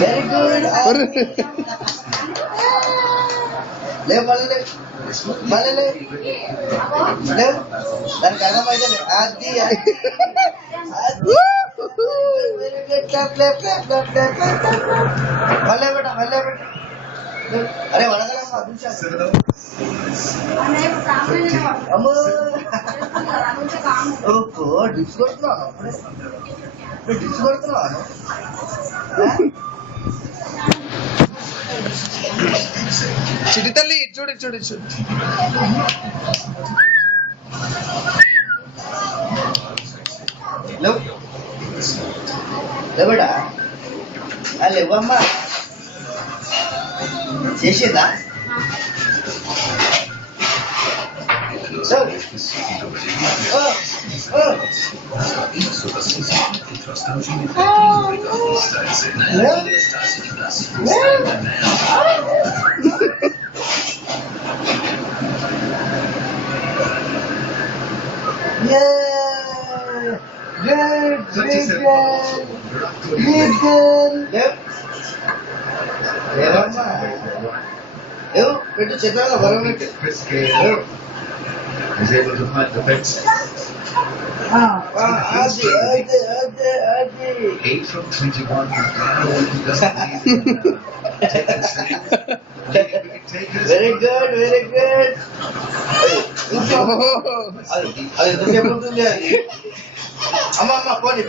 Very good లే మళ్ళీ మళ్ళీ లేవు దానికి అర్థమైతే అది very good clap clap clap clap clap మళ్ళీ పెట్ట అరే వడగలమ్మా అమ్మో డిప్స్ కొడుతున్నాను అప్పుడే డిప్స్ కొడుతున్నాను చిటి తల్లి చూడు చూడు చూడు లేవడా లేవమ్మా చేసిందా పెట్టు చిత్రంగా బరువు పెట్టు is able to find the best. 8 from 21. Very good, very good. అది ఎంతసేపు ఉంటుంది అది అమ్మ పోనీ